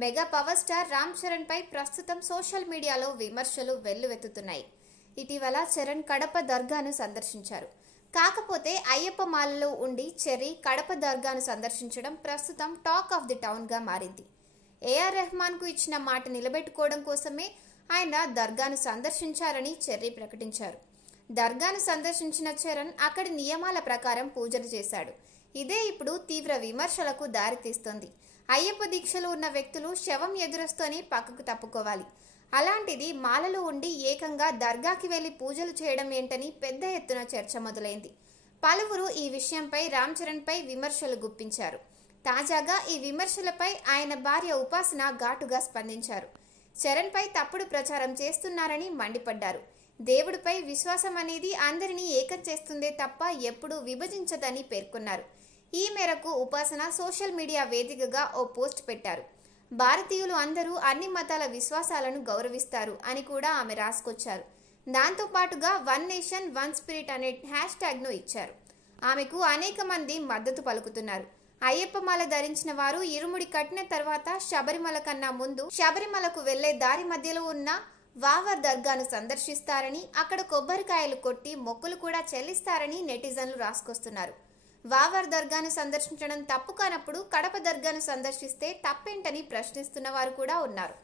Mega power star Ram Charan పై ప్రస్తుతం social మీడియాలో విమర్శలు వెల్లువెత్తుతున్నాయి. ఇటీవల చరణ్ కడప దర్గాను సందర్శించారు. కాకపోతే అయ్యప్ప మాలలో ఉండి చెర్రీ కడప దర్గాను సందర్శించడం ప్రస్తుతం టాక్ ఆఫ్ ది టౌన్ గా మారింది. ఏఆర్ రెహమాన్ కు ఇచ్చిన మాట నిలబెట్టుకోవడం కోసమే ఆయన దర్గాను సందర్శించారని చెర్రీ ప్రకటించారు. దర్గాను సందర్శించిన చరణ్ అక్కడి నియమాల ప్రకారం పూజలు చేశాడు. ఇదే ఇప్పుడు తీవ్ర విమర్శలకు దారితీస్తోంది. అయ్యప్ప దీక్షలో ఉన్న వ్యక్తులు శవం ఎదురొస్తూనే పక్కకు తప్పుకోవాలి. అలాంటిది మాలలో ఉండి ఏకంగా దర్గాకి వెళ్లి పూజలు చేయడం ఏంటని పెద్ద ఎత్తున చర్చ మొదలైంది. పలువురు ఈ విషయంపై రామ్ చరణ్ పై విమర్శలు గుప్పించారు. తాజాగా ఈ విమర్శలపై ఆయన భార్య ఉపాసన ఘాటుగా స్పందించారు. చరణ్ పై తప్పుడు ప్రచారం చేస్తున్నారని మండిపడ్డారు. దేవుడిపై విశ్వాసం అనేది అందరినీ ఏకం చేస్తుందే తప్ప ఎప్పుడూ విభజించదని పేర్కొన్నారు. ఈ మేరకు ఉపాసన సోషల్ మీడియా వేదికగా ఓ పోస్ట్ పెట్టారు. భారతీయులు అందరూ అన్ని మతాల విశ్వాసాలను గౌరవిస్తారు అని కూడా ఆమె రాసుకొచ్చారు. దాంతో పాటుగా వన్ నేషన్ వన్ స్పిరిట్ అనే హ్యాష్ ట్యాగ్ ను ఇచ్చారు. ఆమెకు అనేక మంది మద్దతు పలుకుతున్నారు. అయ్యప్ప మాల ధరించిన వారు ఇరుముడి కట్టిన తర్వాత శబరిమల కన్నా ముందు శబరిమలకు వెళ్లే దారి మధ్యలో ఉన్న వావర్ దర్గాను సందర్శిస్తారని, అక్కడ కొబ్బరికాయలు కొట్టి మొక్కులు కూడా చెల్లిస్తారని నెటిజన్లు రాసుకొస్తున్నారు. వావర్ దర్గాను సందర్శించడం తప్పు కానప్పుడు కడప దర్గాను సందర్శిస్తే తప్పేంటని ప్రశ్నిస్తున్న వారు కూడా ఉన్నారు.